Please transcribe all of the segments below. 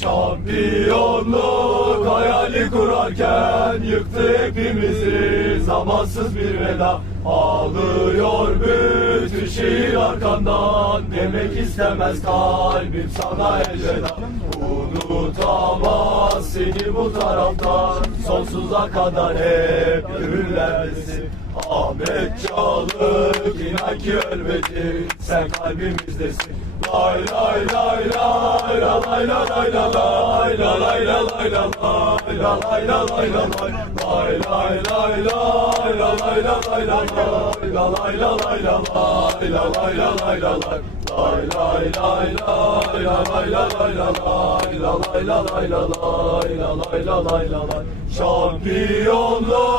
Şampiyonluk hayali kurarken yıktı hepimizi. Zamansız bir veda Ağlıyor bütün şehir arkandan Demek istemez kalbim sana elveda. Unutamaz seni bu taraftan Sonsuza kadar hep gönüllerdesin Ahmet Çalık inan ki ölmedi Sen kalbimizdesin Lay lay lay lay la lay la lay la lay la lay la lay la lay la lay la lay la lay lay lay lay la lay la lay la lay la lay la lay la lay la lay la lay la lay lay lay lay lay la lay la lay la lay la lay la lay la lay la lay la lay la lay Şampiyonluk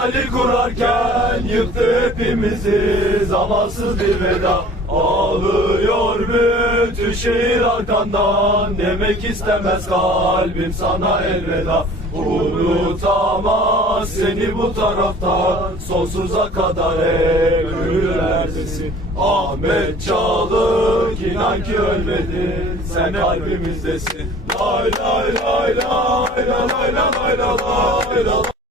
hayali kurarken yıktı hepimizi zamansız bir veda Ağlıyor bütün şehir arkandan Demek istemez kalbim sana elveda Unutamaz seni bu tarafta Sonsuza kadar hep ölürlerdesin Ahmet Çalık inan ki ölmedi Sen kalbimizdesin Lay lay lay lay lay lay lay lay lay lay